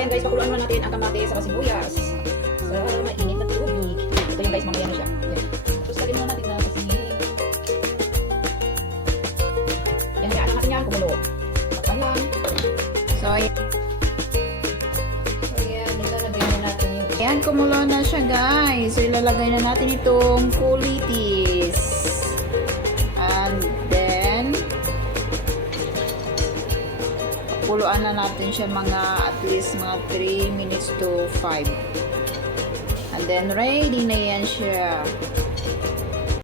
ayan guys, pakuluan muna natin ang kamatis sa sibuyas sa mainit na tubig. Ito yung guys, mamaya na siya. Yan. Tapos lagyan muna natin na sasingin. Yan, hayaan natin yan kumulo. Takpan lang. So ayan, ilalagay na natin yung... Ayan, kumulo na siya guys. So ilalagay na natin itong kulitis. And then kuluan na natin siya mga at least mga 3 minutes to 5. And then ready na yan siya.